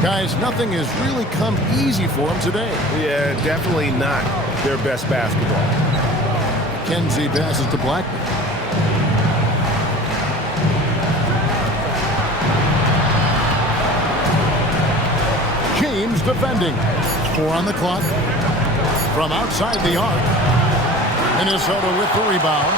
Guys, nothing has really come easy for them today. Yeah, definitely not their best basketball. Kenzie passes to Blackman. James defending. 4 on the clock. From outside the arc. Minnesota with the rebound.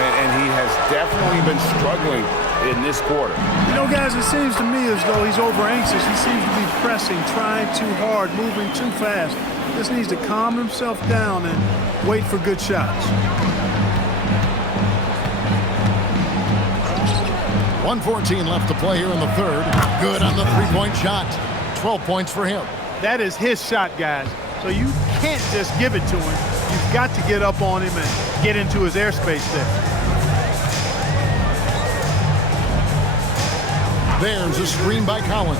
And he has definitely been struggling in this quarter. You know, guys, it seems to me as though he's over anxious. He seems to be pressing, trying too hard, moving too fast. Just needs to calm himself down and wait for good shots. 1:14 left to play here in the third. Good on the three-point shot. 12 points for him. That is his shot, guys. So you can't just give it to him. You've got to get up on him and get into his airspace there. There's a screen by Collins.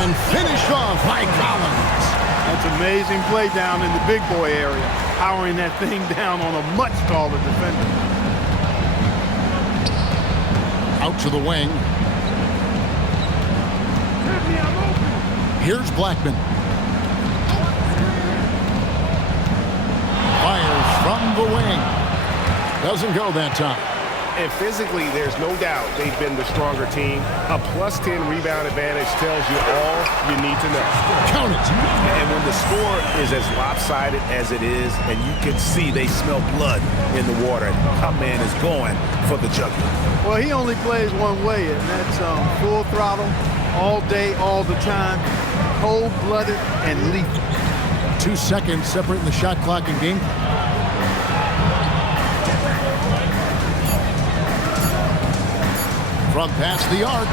And finished off by Collins. That's an amazing play down in the big boy area, powering that thing down on a much taller defender. Out to the wing. Here's Blackman. Fires from the wing. Doesn't go that time. And physically, there's no doubt they've been the stronger team. A +10 rebound advantage tells you all you need to know. Count it. And when the score is as lopsided as it is, and you can see they smell blood in the water, our man is going for the jugular. Well, he only plays one way, and that's full throttle, all day, all the time, cold-blooded and lethal. 2 seconds separating the shot clock and game clock. From past the arc.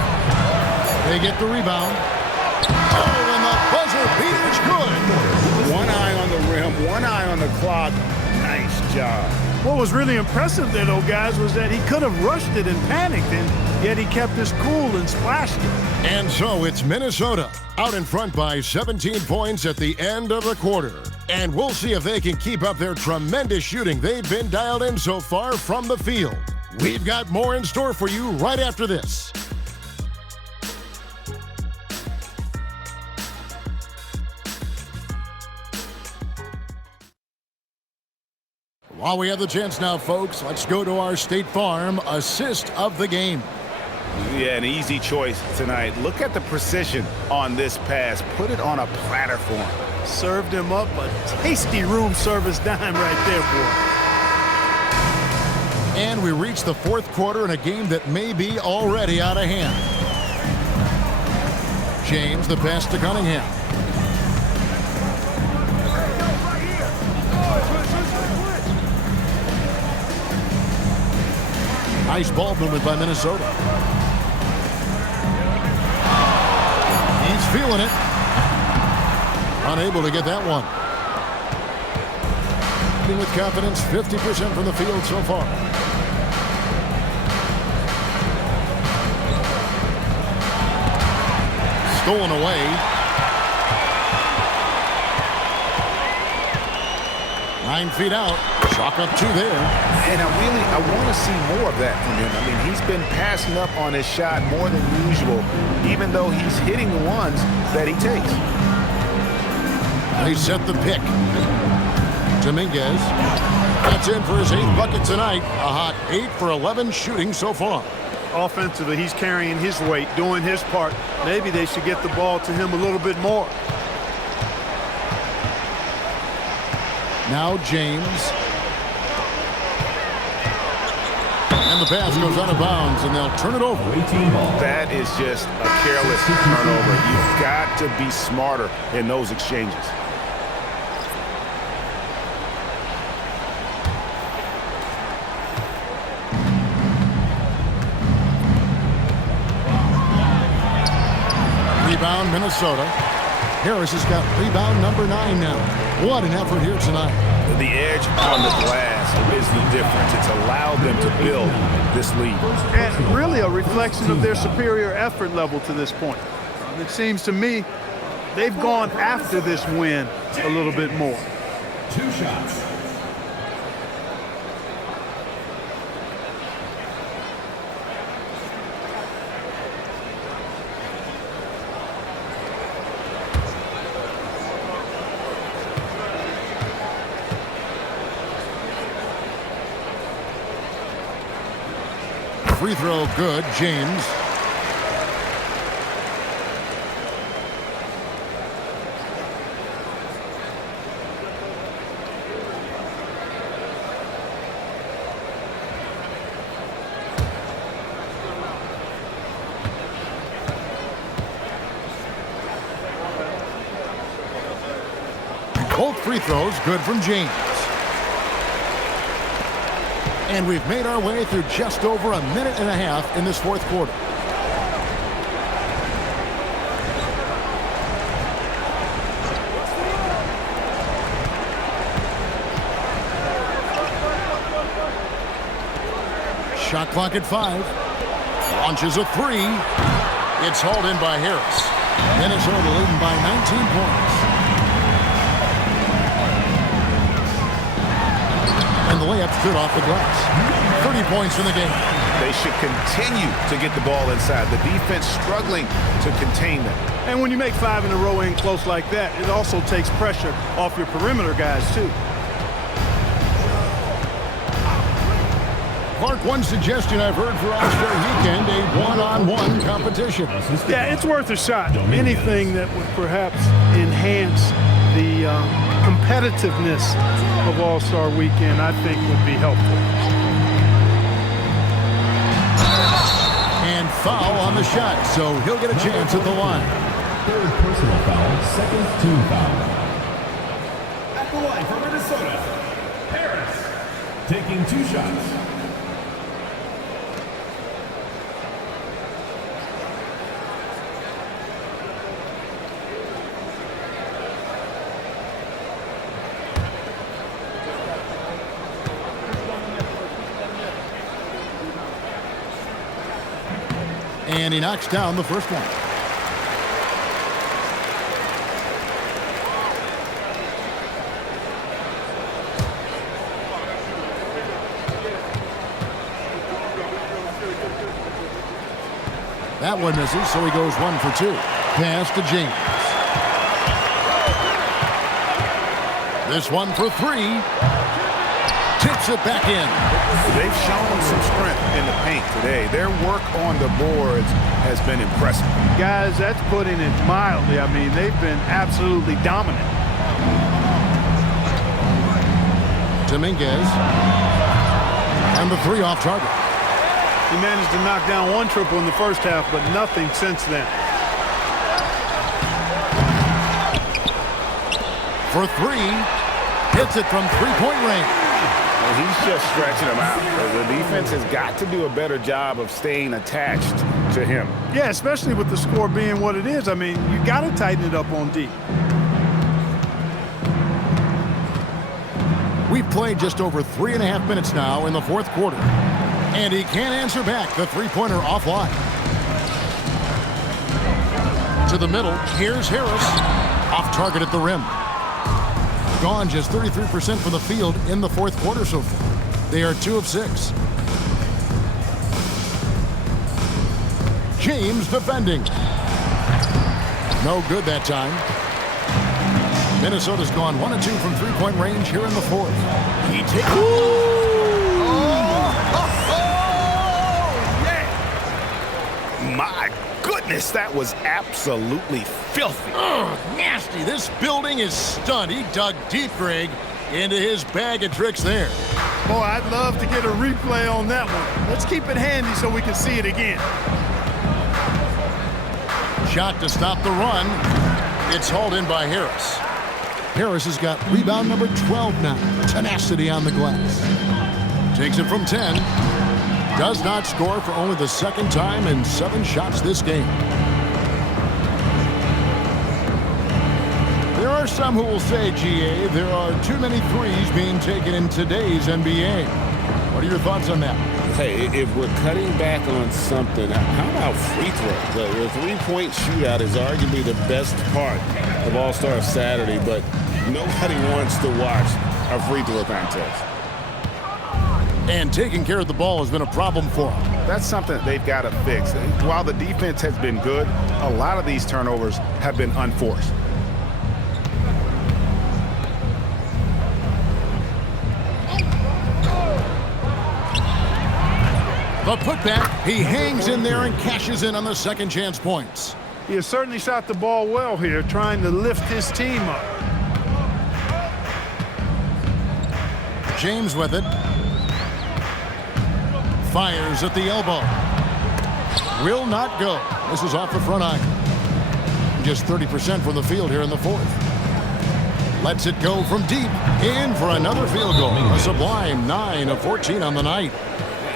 They get the rebound. Oh, and the buzzer beater's good. One eye on the rim, one eye on the clock. Nice job. What was really impressive there, though, guys, was that he could have rushed it and panicked, and yet he kept his cool and splashed it. And so it's Minnesota out in front by 17 points at the end of the quarter. And we'll see if they can keep up their tremendous shooting they've been dialed in so far from the field. We've got more in store for you right after this. While we have the chance now, folks, let's go to our State Farm assist of the game. Yeah, an easy choice tonight. Look at the precision on this pass. Put it on a platter for him. Served him up a tasty room service dime right there, boy. And we reach the fourth quarter in a game that may be already out of hand. James, the pass to Cunningham. Nice ball movement by Minnesota. He's feeling it. Unable to get that one. With confidence, 50% from the field so far. Stolen away. Nine feet out. Chalk up 2 there. And I want to see more of that from him. I mean, he's been passing up on his shot more than usual, even though he's hitting the ones that he takes. They set the pick. Dominguez. That's in for his 8th bucket tonight. A hot 8 for 11 shooting so far. Offensively, he's carrying his weight, doing his part. Maybe they should get the ball to him a little bit more. Now James. And the pass goes out of bounds, and they'll turn it over. That is just a careless turnover. You've got to be smarter in those exchanges. Rebound, Minnesota. Harris has got rebound number 9 now. What an effort here tonight. The edge on the glass is the difference. It's allowed them to build this lead. And really a reflection of their superior effort level to this point. It seems to me they've gone after this win a little bit more. 2 shots. free throw good. James. Both free throws good from James. And we've made our way through just over a minute and a half in this fourth quarter. Shot clock at 5. Launches a 3. It's hauled in by Harris. Minnesota leading by 19 points. And the layup's good off the glass. 30 points in the game. They should continue to get the ball inside. The defense struggling to contain them. And when you make 5 in a row in close like that, it also takes pressure off your perimeter guys, too. Clark, one suggestion I've heard for All-Star Weekend, a one-on-one competition. Yeah, it's worth a shot. Anything that would perhaps enhance the competitiveness of All-Star Weekend, I think, would be helpful. And foul on the shot, so he'll get a chance at the line. Third personal foul, second team foul. At the line for Minnesota, Harris, taking 2 shots. And he knocks down the first one. That one misses, so he goes 1 for 2. Pass to James. This one for 3. Tips it back in. They've shown some strength in the paint today. Their work on the boards has been impressive. Guys, that's putting it mildly. I mean, they've been absolutely dominant. Dominguez. And the 3 off target. He managed to knock down 1 triple in the first half, but nothing since then. For 3. Hits it from three-point range. He's just stretching them out. The defense has got to do a better job of staying attached to him. Yeah, especially with the score being what it is. I mean, you got to tighten it up on D. We've played just over 3.5 minutes now in the fourth quarter. And he can't answer back the three-pointer offline. To the middle, here's Harris. Off target at the rim. Gone just 33% from the field in the fourth quarter so far. They are 2 of 6. James defending. No good that time. Minnesota's gone 1 of 2 from three-point range here in the fourth. He takes. My goodness, that was absolutely filthy. Nasty. This building is stunned. He dug deep, Greg, into his bag of tricks there. Boy, I'd love to get a replay on that one. Let's keep it handy so we can see it again. Shot to stop the run. It's hauled in by Harris. Harris has got rebound number 12 now. Tenacity on the glass. Takes it from 10. Does not score for only the second time in 7 shots this game. There are some who will say, GA, there are too many threes being taken in today's NBA. What are your thoughts on that? Hey, if we're cutting back on something, how about free throw? The three-point shootout is arguably the best part of All-Star Saturday, but nobody wants to watch a free throw contest. And taking care of the ball has been a problem for them. That's something that they've got to fix. While the defense has been good, a lot of these turnovers have been unforced. The putback, he hangs in there and cashes in on the second chance points. He has certainly shot the ball well here, trying to lift his team up. James with it. Fires at the elbow. Will not go. This is off the front iron. Just 30% from the field here in the fourth. Lets it go from deep. In for another field goal. A sublime 9 of 14 on the night.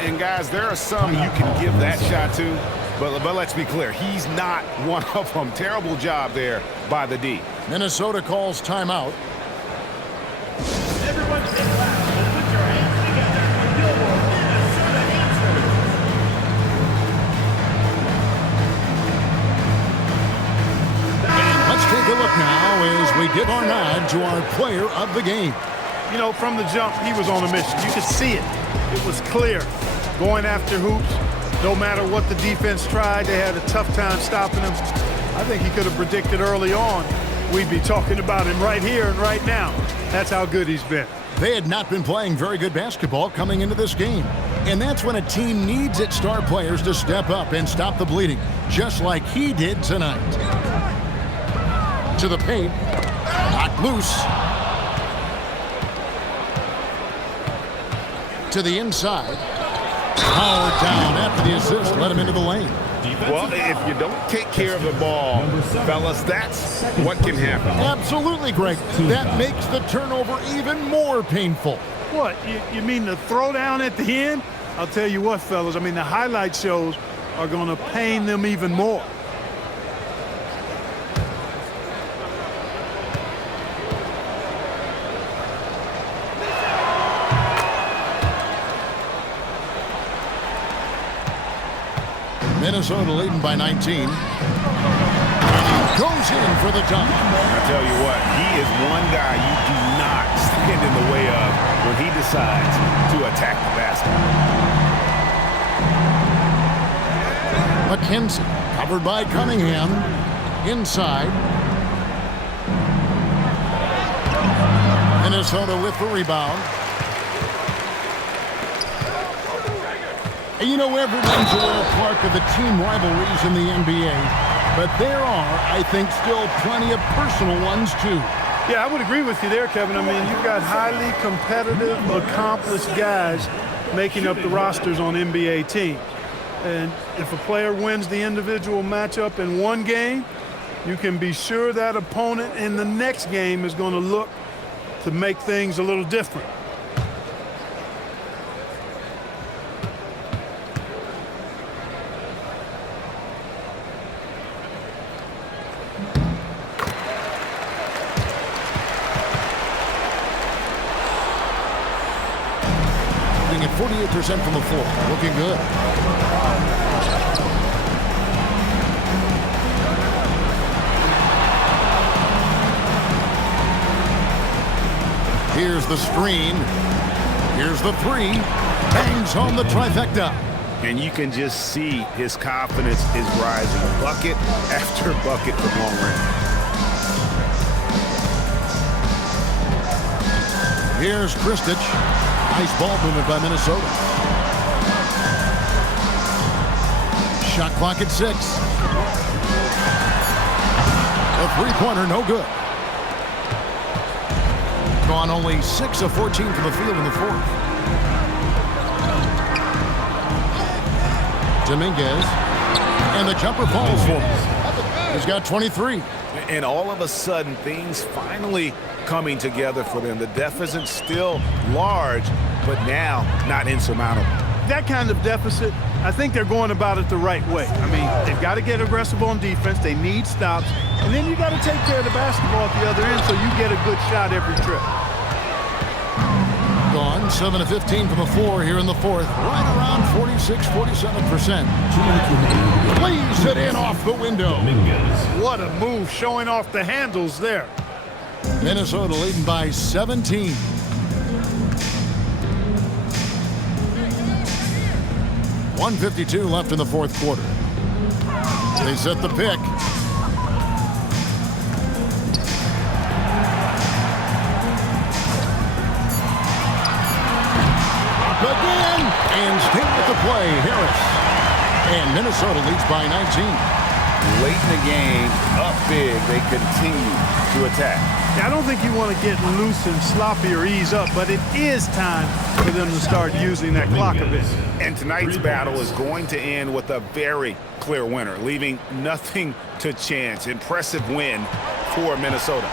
And guys, there are some you can give that shot to, but let's be clear, he's not one of them. Terrible job there by the D. Minnesota calls timeout. Everyone sit loud and put your hands together for Gilmore, Minnesota answers. And let's take a look now as we give our nod to our player of the game. You know, from the jump, he was on a mission. You could see it. It was clear. Going after hoops, no matter what the defense tried, they had a tough time stopping him. I think he could have predicted early on we'd be talking about him right here and right now. That's how good he's been. They had not been playing very good basketball coming into this game. And that's when a team needs its star players to step up and stop the bleeding, just like he did tonight. To the paint, knocked loose. To the inside. Powered down after the assist, let him into the lane. Well, if you don't take care of the ball, fellas, that's what can happen. Absolutely, Greg. That makes the turnover even more painful. What, you mean the throwdown at the end? I'll tell you what, fellas, I mean, the highlight shows are going to pain them even more. Minnesota leading by 19. Goes in for the dunk. I tell you what, he is one guy you do not stand in the way of when he decides to attack the basket. McKenzie covered by Cunningham. Inside. Minnesota with the rebound. You know, everyone's aware, Clark, of the team rivalries in the NBA, but there are, I think, still plenty of personal ones, too. Yeah, I would agree with you there, Kevin. I mean, you've got highly competitive, accomplished guys making up the rosters on NBA teams. And if a player wins the individual matchup in one game, you can be sure that opponent in the next game is going to look to make things a little different. At 48% from the floor. Looking good. Here's the screen. Here's the three. Bangs home the trifecta. And you can just see his confidence is rising. Bucket after bucket from long range. Here's Kristich. Nice ball movement by Minnesota. Shot clock at 6. A three-pointer, no good. Gone only 6 of 14 from the field in the fourth. Dominguez. And the jumper falls for him. He's got 23. And all of a sudden, things finally coming together for them. The deficit still large, but now not insurmountable. That kind of deficit, I think they're going about it the right way. I mean, they've got to get aggressive on defense. They need stops. And then you got to take care of the basketball at the other end so you get a good shot every trip. Gone 7 of 15 from the floor here in the fourth. Right around 46-47%. Plays it in off the window. What a move, showing off the handles there. Minnesota leading by 17. .152 left in the fourth quarter. They set the pick. Again, and stay with the play, Harris. And Minnesota leads by 19. Late in the game, up big, they continue to attack. Yeah, I don't think you want to get loose and sloppy or ease up, but it is time for them to start using that clock a bit. And tonight's battle is going to end with a very clear winner, leaving nothing to chance. Impressive win for Minnesota.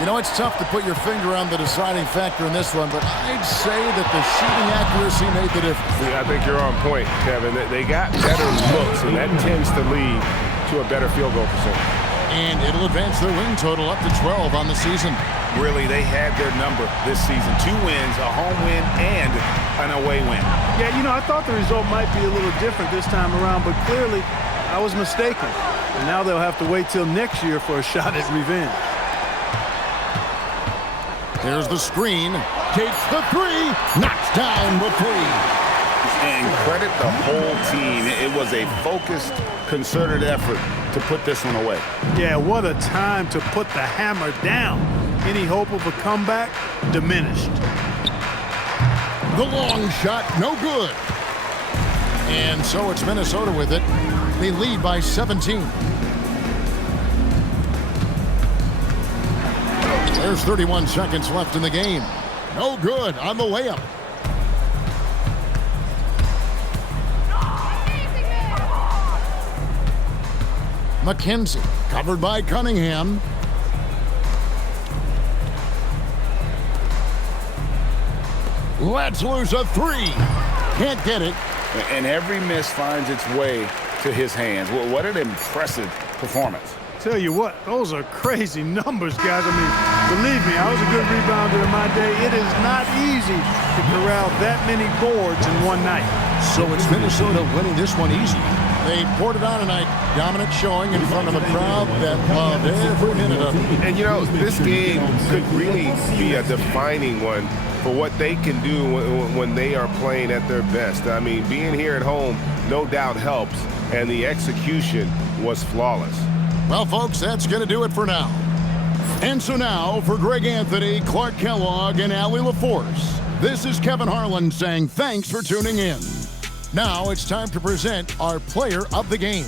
You know, it's tough to put your finger on the deciding factor in this one, but I'd say that the shooting accuracy made the difference. Yeah, I think you're on point, Kevin. They got better looks, and that tends to lead to a better field goal percentage. And it'll advance their win total up to 12 on the season. Really, they had their number this season. 2 wins, a home win, and an away win. Yeah, you know, I thought the result might be a little different this time around, but clearly I was mistaken. And now they'll have to wait till next year for a shot at revenge. There's the screen. Takes the 3. Knocks down the 3. And credit the whole team. It was a focused, concerted effort to put this one away. Yeah, what a time to put the hammer down. Any hope of a comeback diminished. The long shot, no good. And so it's Minnesota with it. They lead by 17. There's 31 seconds left in the game. No good on the layup. McKenzie covered by Cunningham. Let's lose a 3. Can't get it. And every miss finds its way to his hands. Well, what an impressive performance. Tell you what, those are crazy numbers, guys. I mean, believe me, I was a good rebounder in my day. It is not easy to corral that many boards in one night. So it's Minnesota winning this one easy. They poured it on tonight. Dominant showing in front of a crowd that loved every minute of it. And, you know, this game could really be a defining one for what they can do when they are playing at their best. I mean, being here at home no doubt helps, and the execution was flawless. Well, folks, that's going to do it for now. And so now, for Greg Anthony, Clark Kellogg, and Allie LaForce, this is Kevin Harlan saying thanks for tuning in. Now it's time to present our player of the game.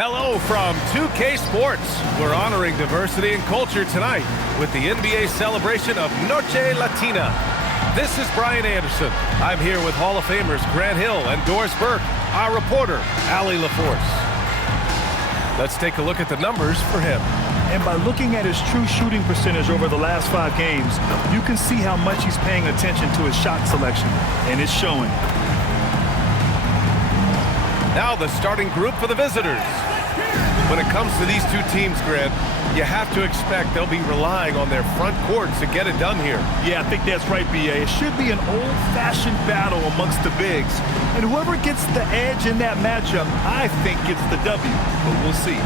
Hello from 2K Sports. We're honoring diversity and culture tonight with the NBA celebration of Noche Latina. This is Brian Anderson. I'm here with Hall of Famers Grant Hill and Doris Burke, our reporter, Allie LaForce. Let's take a look at the numbers for him. And by looking at his true shooting percentage over the last 5 games, you can see how much he's paying attention to his shot selection, and it's showing. Now the starting group for the visitors. When it comes to these two teams, Grant, you have to expect they'll be relying on their front court to get it done here. Yeah, I think that's right, B.A. It should be an old-fashioned battle amongst the bigs. And whoever gets the edge in that matchup, I think gets the W. But we'll see.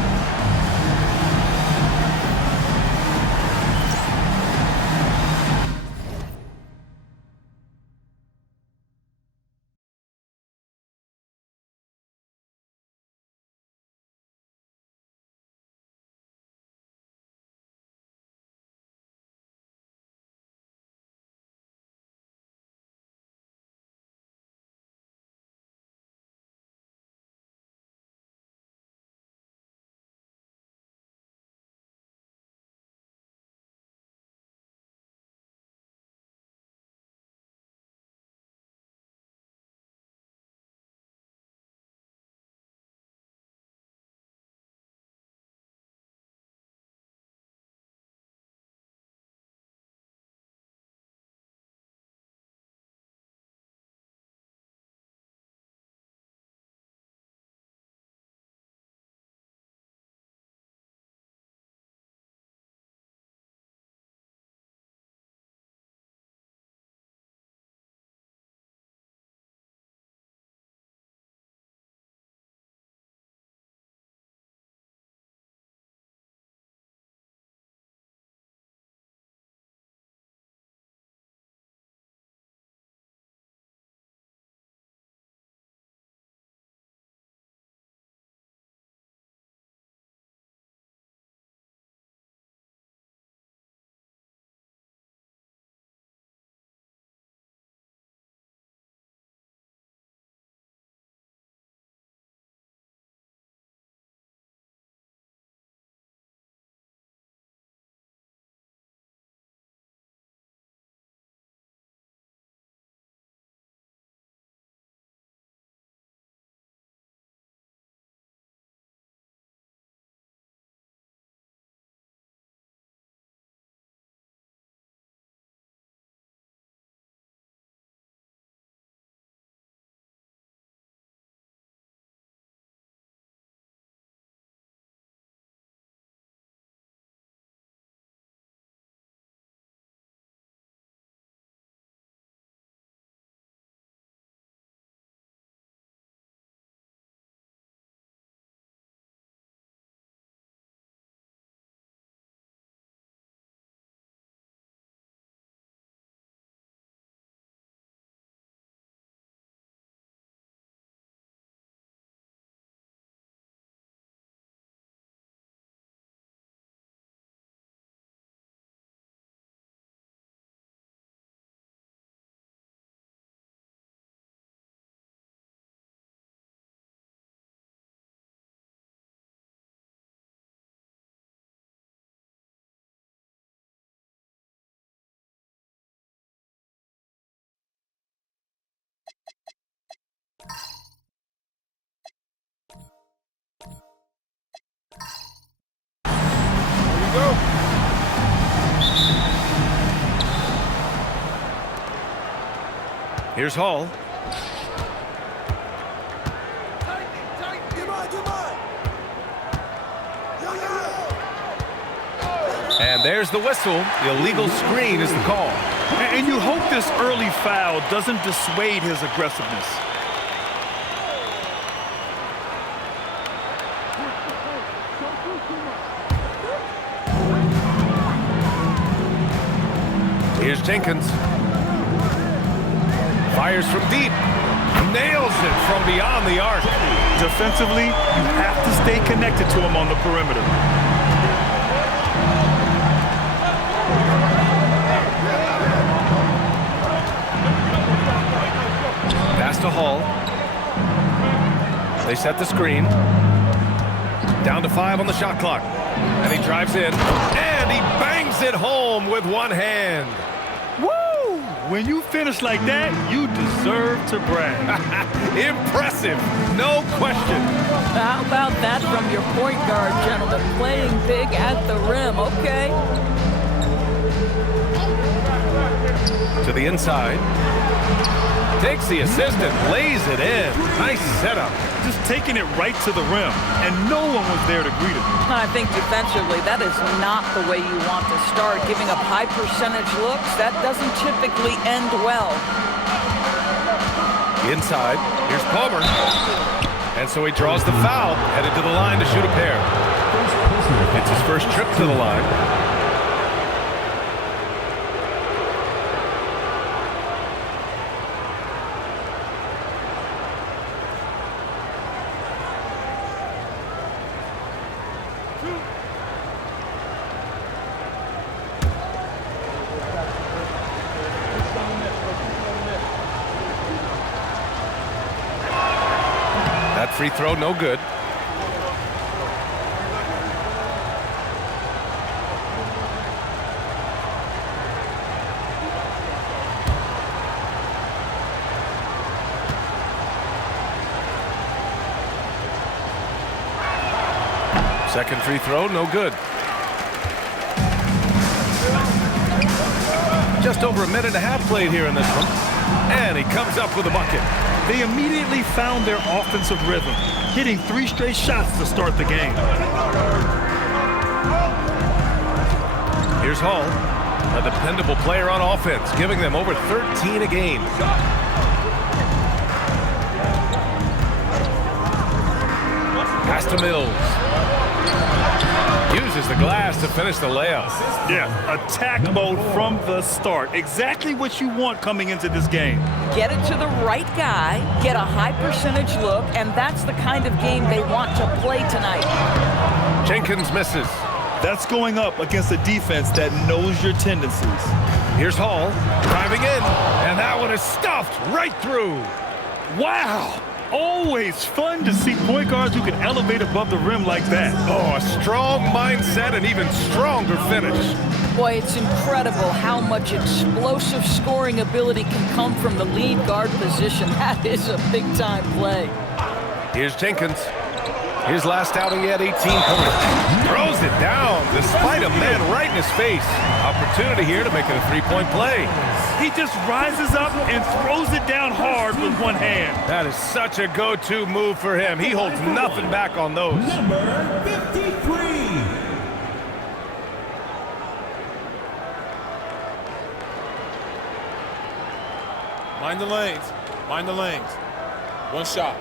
Here's Hall. And there's the whistle. The illegal screen is the call. And you hope this early foul doesn't dissuade his aggressiveness. Here's Jenkins. Fires from deep. Nails it from beyond the arc. Defensively, you have to stay connected to him on the perimeter. Pass to Hall. They set the screen. Down to 5 on the shot clock. And he drives in, and he bangs it home with one hand. Woo! When you finish like that, you deserve to brag. Impressive, no question. How about that from your point guard, gentlemen? Playing big at the rim, okay. To the inside. Takes the assist and lays it in. Nice setup. Just taking it right to the rim, and no one was there to greet him. I think defensively, that is not the way you want to start. Giving up high percentage looks, that doesn't typically end well. Inside, here's Palmer. And so he draws the foul, headed to the line to shoot a pair. It's his first trip to the line. Free throw, no good. Second free throw, no good. Just over a minute and a half played here in this one. And he comes up with a bucket. They immediately found their offensive rhythm, hitting 3 straight shots to start the game. Here's Hall, a dependable player on offense, giving them over 13 a game. Pass to Mills. Uses the glass to finish the layup. Yeah, attack mode from the start. Exactly what you want coming into this game. Get it to the right guy, get a high percentage look, and that's the kind of game they want to play tonight. Jenkins misses. That's going up against a defense that knows your tendencies. Here's Hall, driving in, and that one is stuffed right through. Wow! Always fun to see point guards who can elevate above the rim like that. Oh, a strong mindset and even stronger finish. Boy, it's incredible how much explosive scoring ability can come from the lead guard position. That is a big-time play. Here's Jenkins. His last outing, he had 18 points. Throws it down despite a man right in his face. Opportunity here to make it a three-point play. He just rises up and throws it down hard with one hand. That is such a go-to move for him. He holds nothing back on those. Number 53. Mind the lanes. Mind the lanes. One shot.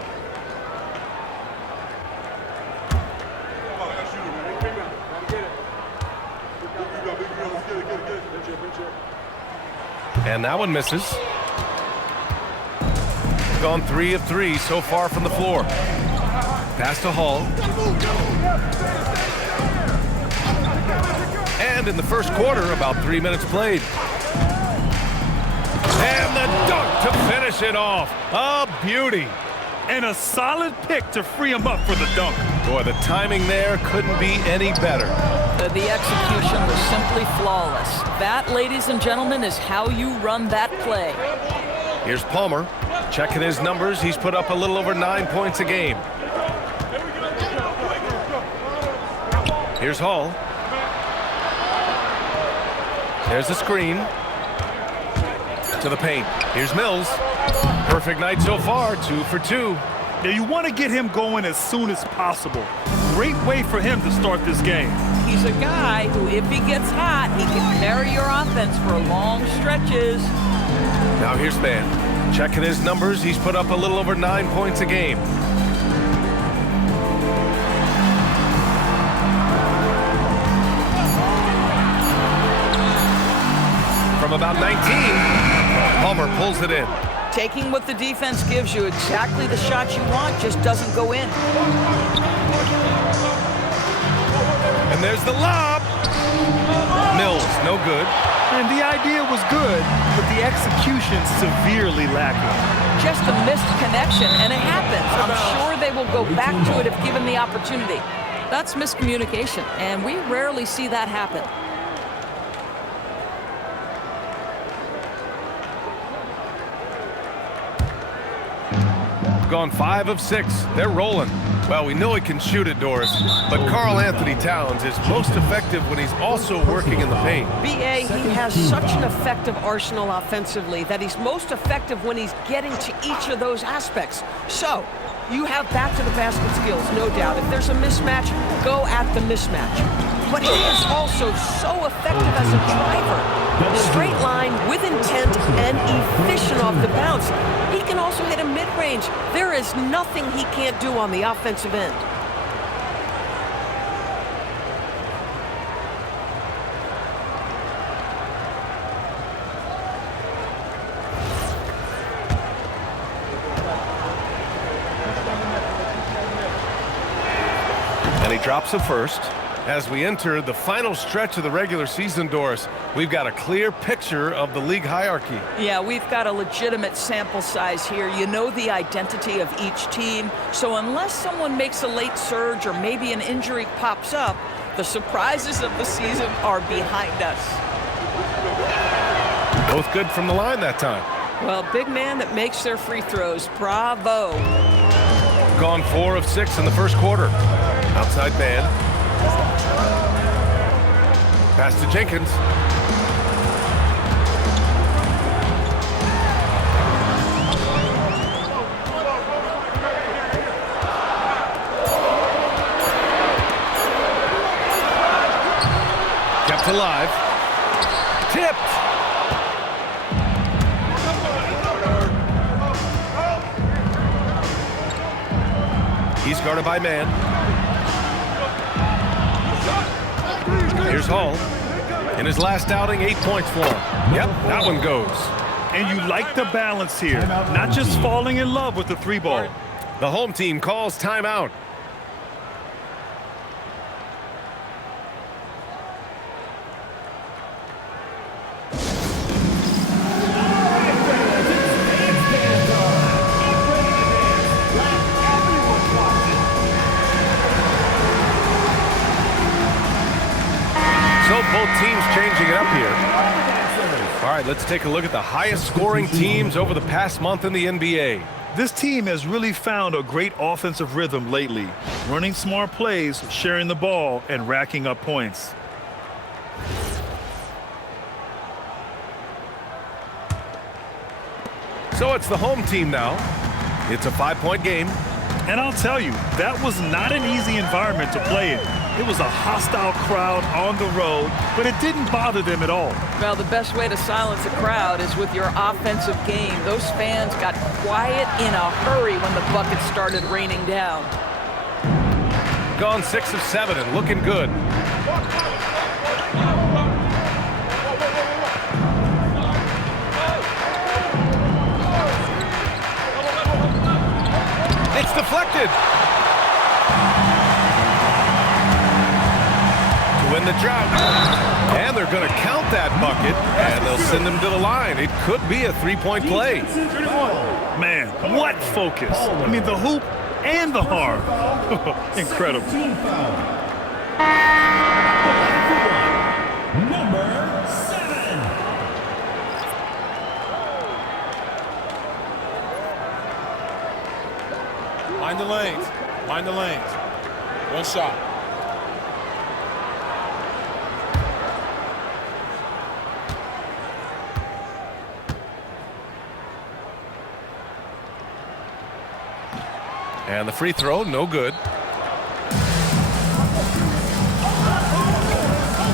And that one misses. Gone 3 of 3 so far from the floor. Pass to Hall. And in the first quarter, about 3 minutes played. And the dunk to finish it off. A beauty. And a solid pick to free him up for the dunk. Boy, the timing there couldn't be any better. The execution was simply flawless. That, ladies and gentlemen, is how you run that play. Here's Palmer. Checking his numbers. He's put up a little over 9 points a game. Here's Hall. There's the screen. To the paint. Here's Mills. Perfect night so far, 2 for 2. Now you want to get him going as soon as possible. Great way for him to start this game. He's a guy who, if he gets hot, he can carry your offense for long stretches. Now here's Mann. Checking his numbers, he's put up a little over 9 points a game. From about 19, Palmer pulls it in. Taking what the defense gives you, exactly the shot you want, just doesn't go in. And there's the lob. Mills, no good. And the idea was good, but the execution severely lacking. Just a missed connection, and it happens. I'm sure they will go back to it if given the opportunity. That's miscommunication, and we rarely see that happen. Gone 5 of 6. They're rolling. Well, we know he can shoot it, Doris, but Karl Anthony Towns is most effective when he's also working in the paint. B.A., he has such an effective arsenal offensively that he's most effective when he's getting to each of those aspects. So, you have back-to-the-basket skills, no doubt. If there's a mismatch, go at the mismatch. But he is also so effective as a driver. Straight line, with intent, and efficient off the bounce. He can also hit a mid-range. There is nothing he can't do on the offensive end. And he drops it first. As we enter the final stretch of the regular season, Doris, we've got a clear picture of the league hierarchy. Yeah, we've got a legitimate sample size here. You know the identity of each team. So unless someone makes a late surge or maybe an injury pops up, the surprises of the season are behind us. Both good from the line that time. Well, big man that makes their free throws. Bravo. Gone 4 of 6 in the first quarter. Outside man. Pass to Jenkins. Kept alive. Tipped. He's guarded by man. Here's Hall. In his last outing, 8 points for him. Yep, that one goes. And you like the balance here. Not just falling in love with the 3-ball. The home team calls timeout. So both teams changing it up here. All right, let's take a look at the highest scoring teams over the past month in the NBA. This team has really found a great offensive rhythm lately, running smart plays, sharing the ball, and racking up points. So it's the home team now. It's a 5-point game. And I'll tell you, that was not an easy environment to play in. It was a hostile crowd on the road, but it didn't bother them at all. Well, the best way to silence a crowd is with your offensive game. Those fans got quiet in a hurry when the buckets started raining down. Gone 6 of 7 and looking good. It's deflected. To win the drought. And they're going to count that bucket, and they'll send him to the line. It could be a 3-point play. Man, what focus. I mean, the hoop and the harm. Incredible. Number 7. Mind the lanes. Mind the lanes. One shot. And the free throw, no good.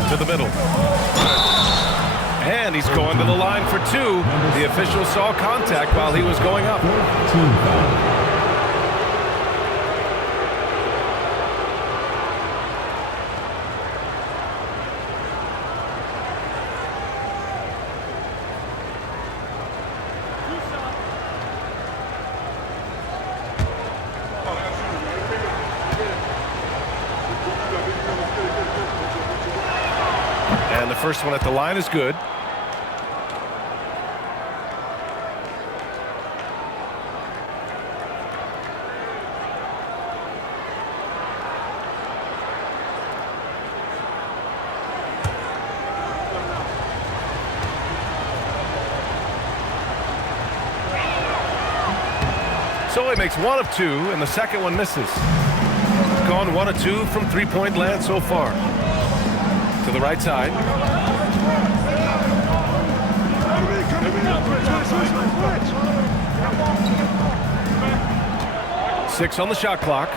To the middle. And he's going to the line for 2. The official saw contact while he was going up. And the first one at the line is good. So he makes 1 of 2, and the second one misses. He's gone 1 of 2 from three-point land so far. To the right side. 6 on the shot clock.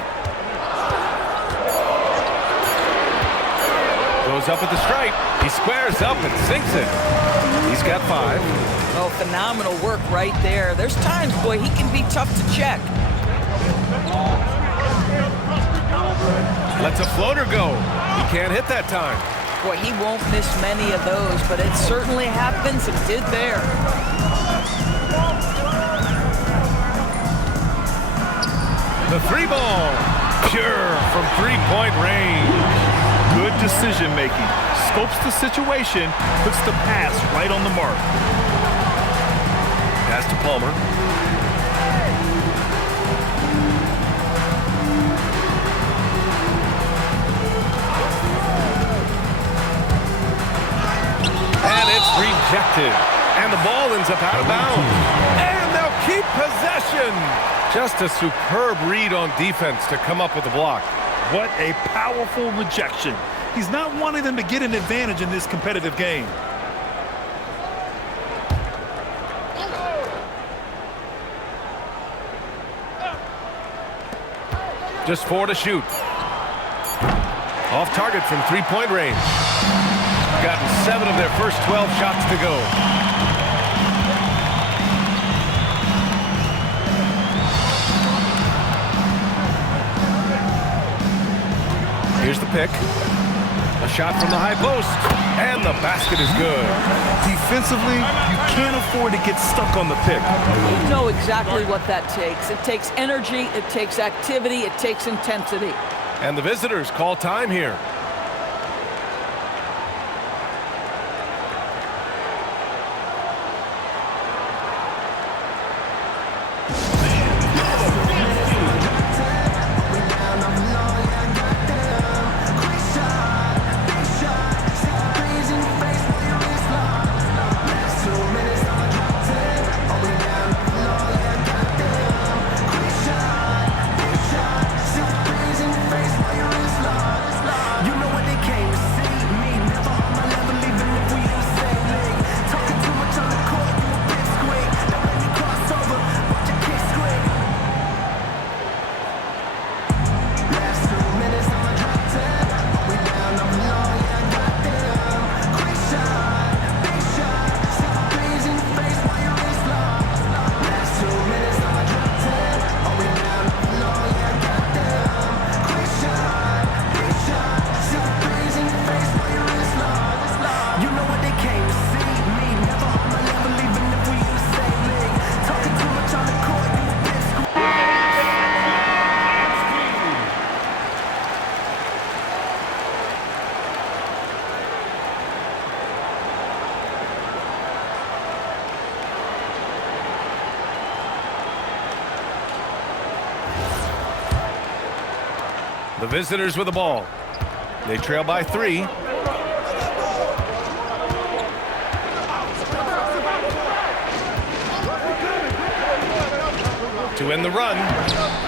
Goes up at the stripe. He squares up and sinks it. He's got 5. Oh, phenomenal work right there. There's times, boy, he can be tough to check. Lets a floater go. He can't hit that time. Boy, he won't miss many of those, but it certainly happens and did there. The 3 ball. Pure from 3-point range. Good decision making. Scopes the situation, puts the pass right on the mark. Pass to Palmer. And it's rejected. And the ball ends up out of bounds. And they'll keep possession. Just a superb read on defense to come up with the block. What a powerful rejection. He's not wanting them to get an advantage in this competitive game. Just 4 to shoot. Off target from 3-point range. Gotten 7 of their first 12 shots to go. Here's the pick. A shot from the high post. And the basket is good. Defensively, you can't afford to get stuck on the pick. You know exactly what that takes. It takes energy, it takes activity, it takes intensity. And the visitors call time here. The visitors with the ball. They trail by 3. To end the run.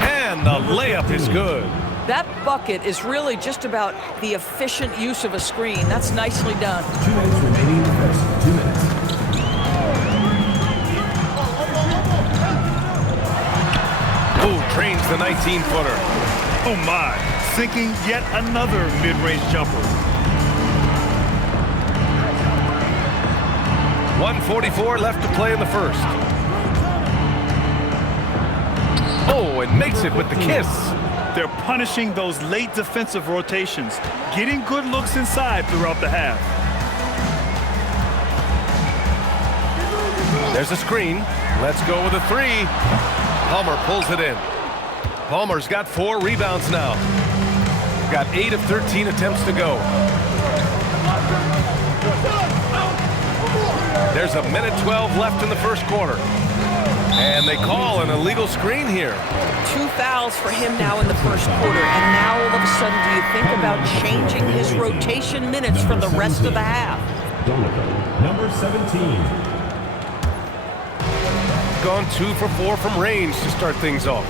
And the layup is good. That bucket is really just about the efficient use of a screen. That's nicely done. 2 minutes remaining in the first. 2 minutes. Oh, trains the 19-footer. Oh my, sinking yet another mid-range jumper. 1:44 left to play in the first. Oh, and makes it with the kiss. They're punishing those late defensive rotations, getting good looks inside throughout the half. There's a screen. Let's go with a 3. Palmer pulls it in. Palmer's got 4 rebounds now. Got 8 of 13 attempts to go. There's 1:12 left in the first quarter. And they call an illegal screen here. 2 fouls for him now in the first quarter. And now all of a sudden, do you think about changing his rotation minutes for the rest of the half? Donovan, number 17. gone 2 for 4 from range to start things off.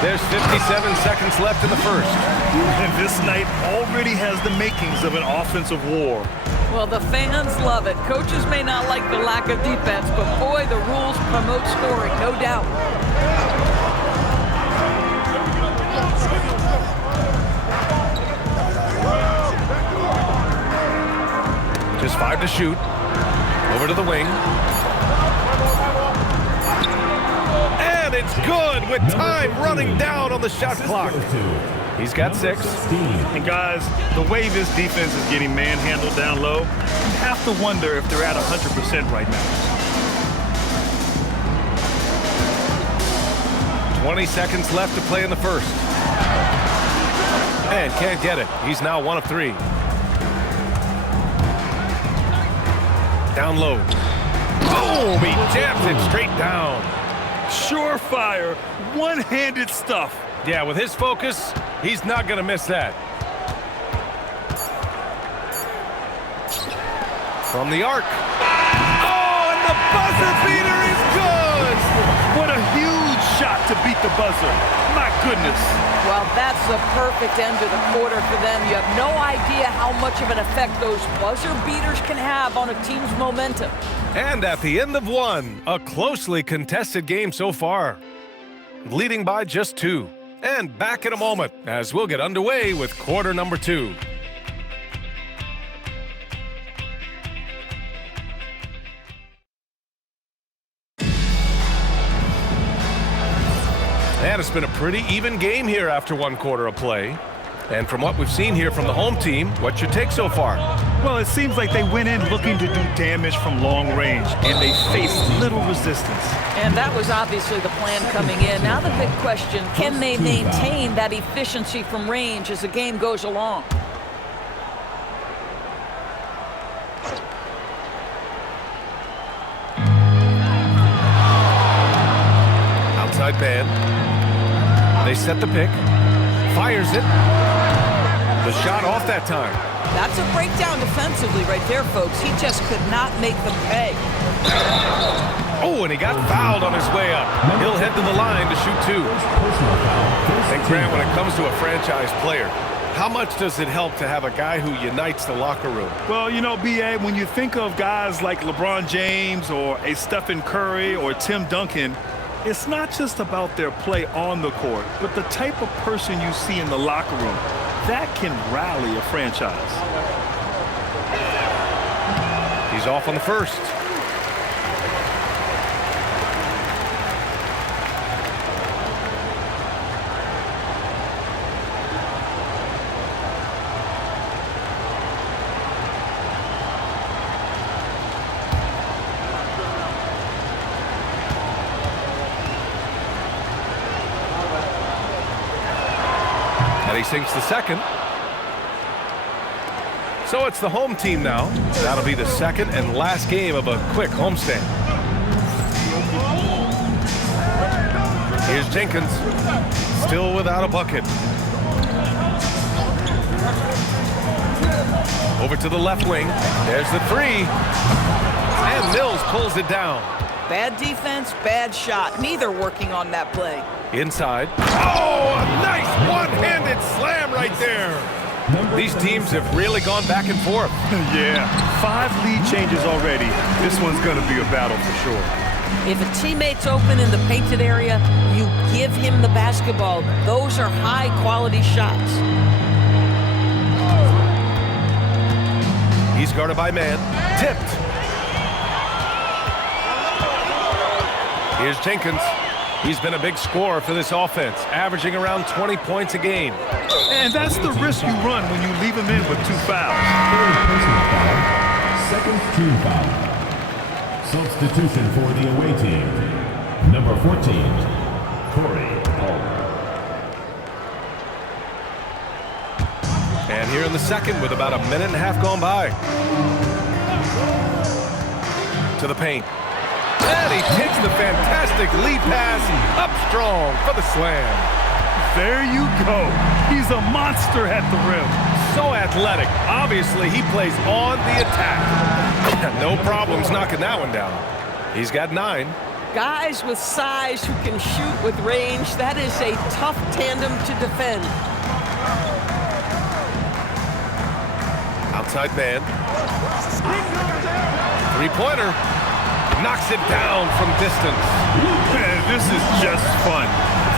There's 57 seconds left in the first. And this night already has the makings of an offensive war. Well, the fans love it. Coaches may not like the lack of defense, but boy, the rules promote scoring, no doubt. Just 5 to shoot. Over to the wing. And it's good with time running down on the shot clock. He's got 6. And guys, the way this defense is getting manhandled down low, you have to wonder if they're at 100% right now. 20 seconds left to play in the first. And can't get it. He's now 1 of 3. Down low. Boom! He jams it straight down. Surefire, one-handed stuff. Yeah, with his focus, he's not going to miss that. From the arc. Oh, and the buzzer beater is good! What a huge shot to beat the buzzer. My goodness. Well, that's the perfect end to the quarter for them. You have no idea how much of an effect those buzzer beaters can have on a team's momentum. And at the end of 1, a closely contested game so far. Leading by just 2. And back in a moment as we'll get underway with quarter number 2. And it's been a pretty even game here after 1 quarter of play. And from what we've seen here from the home team, what's your take so far? Well, it seems like they went in looking to do damage from long range, and they faced little resistance. And that was obviously the plan coming in. Now the big question, can they maintain that efficiency from range as the game goes along? Outside band. They set the pick. Fires it. The shot off that time. That's a breakdown defensively right there, folks. He just could not make them pay. Oh, and he got fouled on his way up. He'll head to the line to shoot 2. And Grant, when it comes to a franchise player, how much does it help to have a guy who unites the locker room? Well, you know, B.A., when you think of guys like LeBron James or a Stephen Curry or Tim Duncan, it's not just about their play on the court, but the type of person you see in the locker room. That can rally a franchise. He's off on the first. And he sinks the second. So it's the home team now. That'll be the second and last game of a quick homestand. Here's Jenkins, still without a bucket. Over to the left wing. There's the 3. And Mills pulls it down. Bad defense, bad shot. Neither working on that play. Inside. Oh, a nice one-handed slam right there. These teams have really gone back and forth. Yeah, 5 lead changes already. This one's going to be a battle for sure. If a teammate's open in the painted area, you give him the basketball. Those are high-quality shots. He's guarded by man. Tipped. Here's Jenkins. He's been a big scorer for this offense, averaging around 20 points a game. And that's the risk you run when you leave him in with 2 fouls. Second team foul. Substitution for the away team. Number 14, Corey Palmer. And here in the second with about a minute and a half gone by. To the paint. And he takes the fantastic lead pass up strong for the slam. There you go. He's a monster at the rim. so athletic. Obviously, he plays on the attack. No problems knocking that one down. He's got 9. Guys with size who can shoot with range, that is a tough tandem to defend. Outside man. Three-pointer. Knocks it down from distance. Man, this is just fun.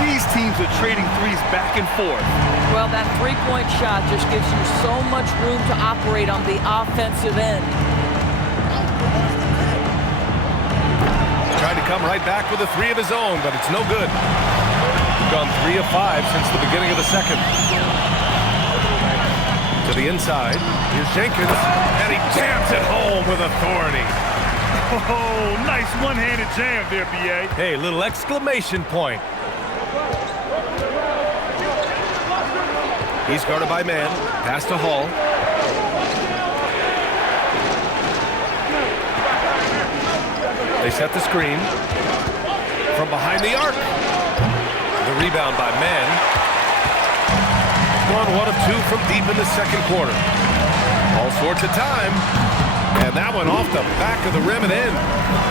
These teams are trading threes back and forth. Well, that three-point shot just gives you so much room to operate on the offensive end. Tried to come right back with a 3 of his own, but it's no good. Gone 3 of 5 since the beginning of the second. To the inside. Here's Jenkins, and he jams it home with authority. Oh, nice one-handed jam there, B.A. Hey, little exclamation point. He's guarded by man. Pass to Hall. They set the screen. From behind the arc. The rebound by man. Gone 1 of 2 from deep in the second quarter. All sorts of time. And that one off the back of the rim and in.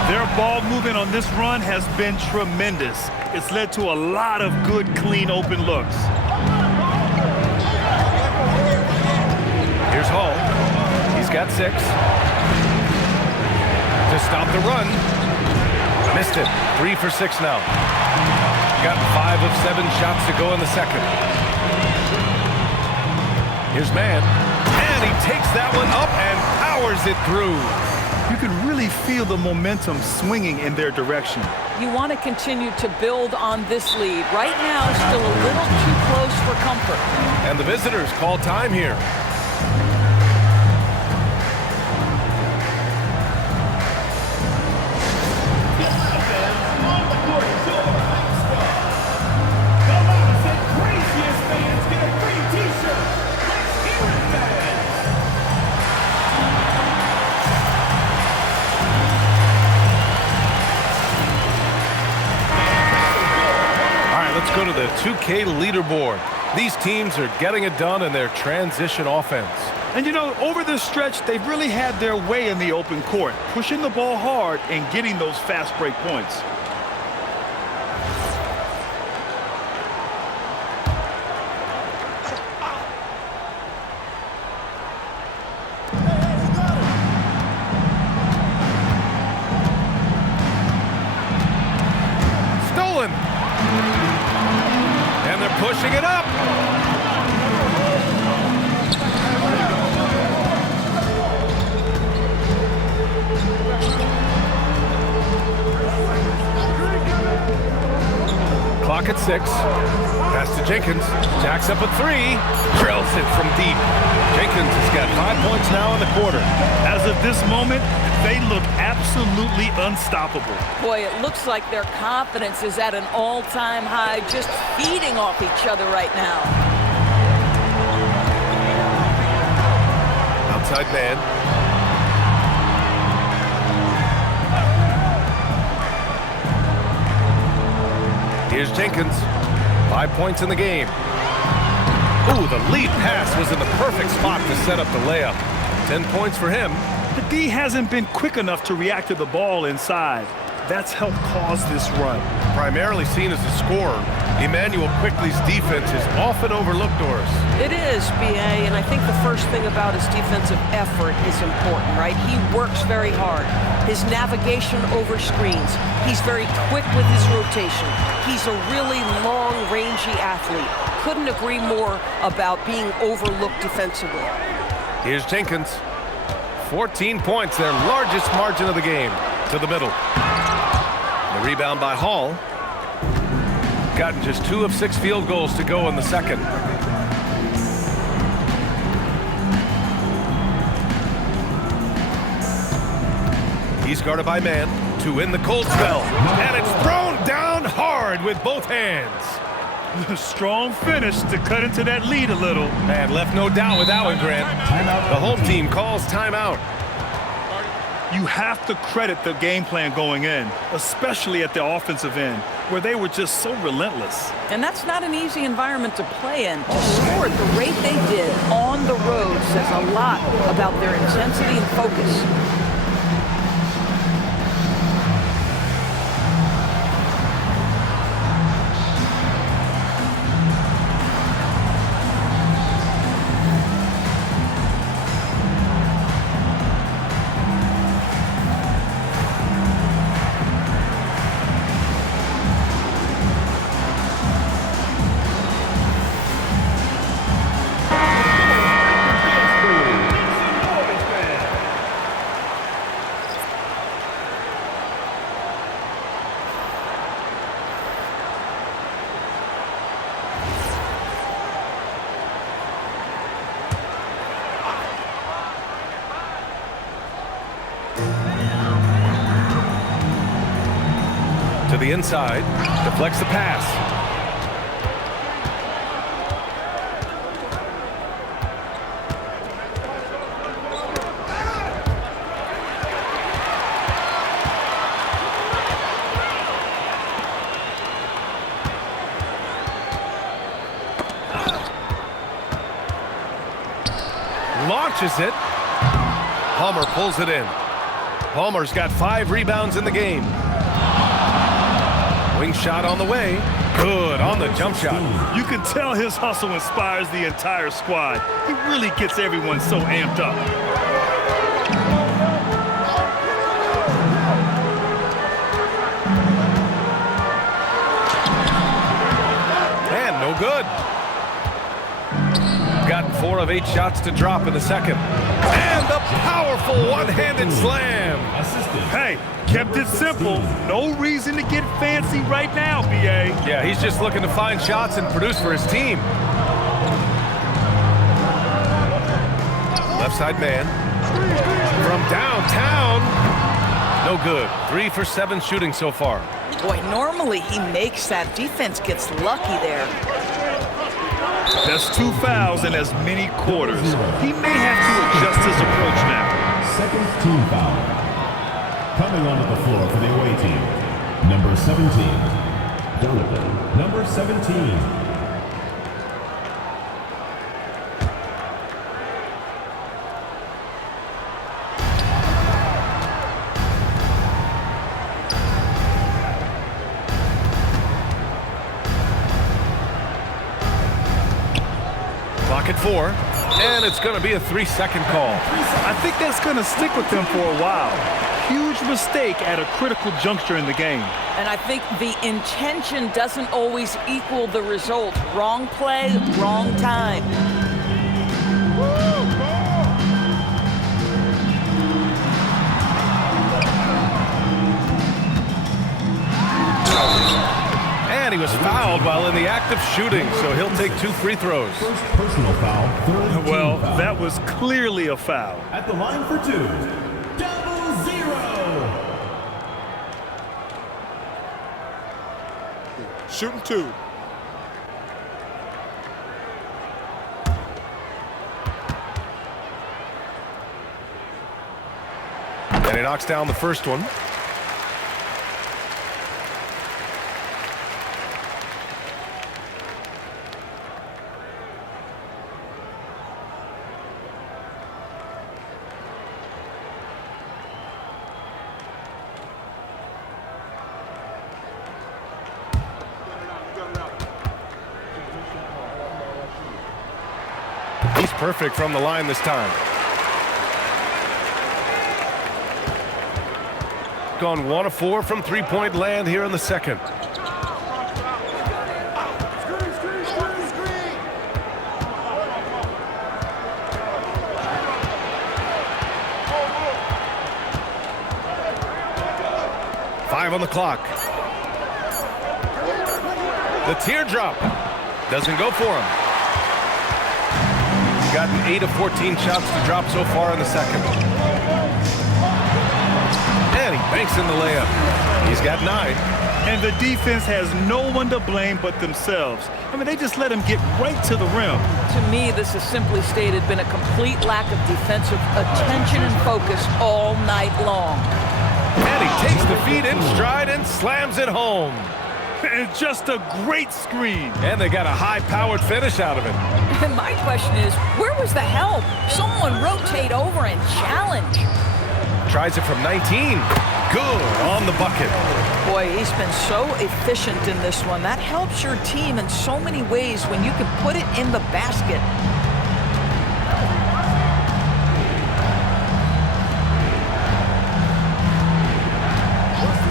Their ball movement on this run has been tremendous. It's led to a lot of good, clean, open looks. Here's Hall. He's got 6. To stop the run. Missed it. 3 for 6 now. Got 5 of 7 shots to go in the second. Here's man. And he takes that one up and powers it through. You can really feel the momentum swinging in their direction. You want to continue to build on this lead. Right now, still a little too close for comfort. And the visitors call time here. Go to the 2K leaderboard. These teams are getting it done in their transition offense. And you know, over this stretch, they've really had their way in the open court, pushing the ball hard and getting those fast break points. Stolen. And they're pushing it up. Clock at 6. Pass to Jenkins. Jacks up a 3. Drills it from deep. Jenkins has got 5 points now in the quarter. As of this moment, they look absolutely unstoppable. Boy, it looks like their confidence is at an all-time high, just feeding off each other right now. Outside man. Here's Jenkins. 5 points in the game. Ooh, the lead pass was in the perfect spot to set up the layup. 10 points for him. The D hasn't been quick enough to react to the ball inside. That's helped cause this run. Primarily seen as a scorer, Immanuel Quickley's defense is often overlooked, Doris. It is, B.A., and I think the first thing about his defensive effort is important, right? He works very hard. His navigation over screens. He's very quick with his rotation. He's a really long, rangy athlete. Couldn't agree more about being overlooked defensively. Here's Jenkins. 14 points, their largest margin of the game. To the middle. The rebound by Hall. Gotten just 2 of 6 field goals to go in the second. He's guarded by man to win the cold spell. And it's thrown down hard with both hands. Strong finish to cut into that lead a little. And left no doubt with that one, Grant. The home team calls timeout. You have to credit the game plan going in, especially at the offensive end. where they were just so relentless. And that's not an easy environment to play in. To score at the rate they did on the road says a lot about their intensity and focus. To the inside, deflects the pass. Launches it. Palmer pulls it in. Palmer's got 5 rebounds in the game. Wing shot on the way. Good on the jump shot. You can tell his hustle inspires the entire squad. He really gets everyone so amped up. And no good. Got 4 of 8 shots to drop in the second. And the powerful one-handed slam. Hey, kept it simple. No reason to get fancy right now, B.A. Yeah, he's just looking to find shots and produce for his team. Left side man. From downtown. No good. 3 for 7 shooting so far. Boy, normally he makes that. Defense gets lucky there. That's 2 fouls in as many quarters. He may have to adjust his approach now. Second team foul. Coming onto the floor for the away team, number 17, Donovan, number 17. Clock at 4, and it's going to be a 3-second call. I think that's going to stick with them for a while. Huge mistake at a critical juncture in the game. And I think the intention doesn't always equal the result. Wrong play, wrong time. And he was fouled while in the act of shooting, so he'll take 2 free throws. First personal foul, third Well, team foul. that was clearly a foul. At the line for 2. Shooting 2. And he knocks down the first one. He's perfect from the line this time. Gone 1 of 4 from three-point land here in the second. Five on the clock. The teardrop doesn't go for him. Gotten 8 of 14 shots to drop so far in the second. And he banks in the layup. He's got 9. And the defense has no one to blame but themselves. I mean, they just let him get right to the rim. To me, this has simply stated been a complete lack of defensive attention and focus all night long. And he takes the feed in stride and slams it home. And just a great screen. And they got a high-powered finish out of it. And my question is, where was the help? Someone rotate over and challenge. Tries it from 19. Good on the bucket. Boy, he's been so efficient in this one. That helps your team in so many ways when you can put it in the basket.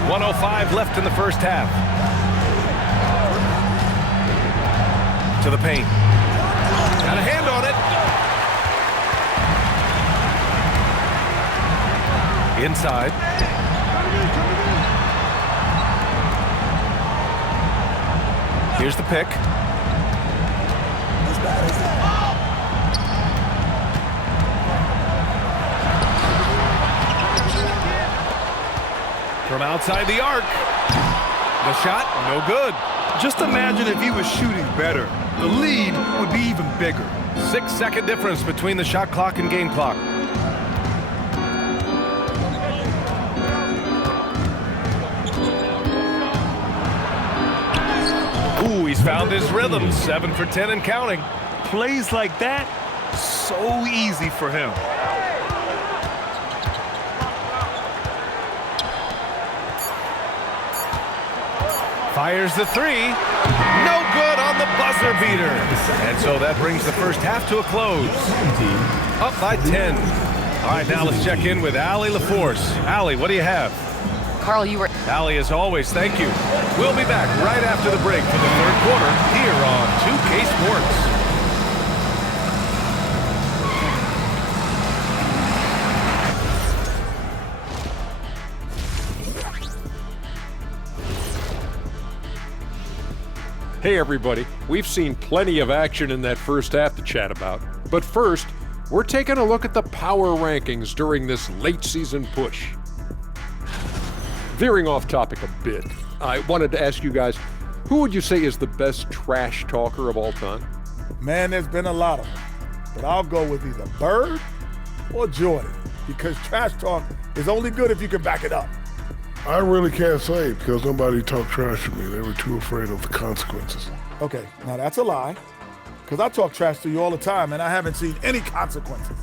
.105 left in the first half. To the paint. Got a hand on it. Inside. Here's the pick. From outside the arc. The shot, no good. Just imagine if he was shooting better. The lead would be even bigger. 6-second difference between the shot clock and game clock. Ooh, he's found his rhythm. 7 for 10 and counting. Plays like that, so easy for him. Fires the three. No good on the buzzer beater. And so that brings the first half to a close. Up by 10. All right, now let's check in with Allie LaForce. Allie, what do you have? Carl, you were... Allie, as always, thank you. We'll be back right after the break for the third quarter here on 2K Sports. Hey everybody, we've seen plenty of action in that first half to chat about. But first, we're taking a look at the power rankings during this late season push. Veering off topic a bit, I wanted to ask you guys, who would you say is the best trash talker of all time? Man, there's been a lot of them, but I'll go with either Bird or Jordan, because trash talk is only good if you can back it up. I really can't say because nobody talked trash to me. They were too afraid of the consequences. Okay, now that's a lie, because I talk trash to you all the time and I haven't seen any consequences.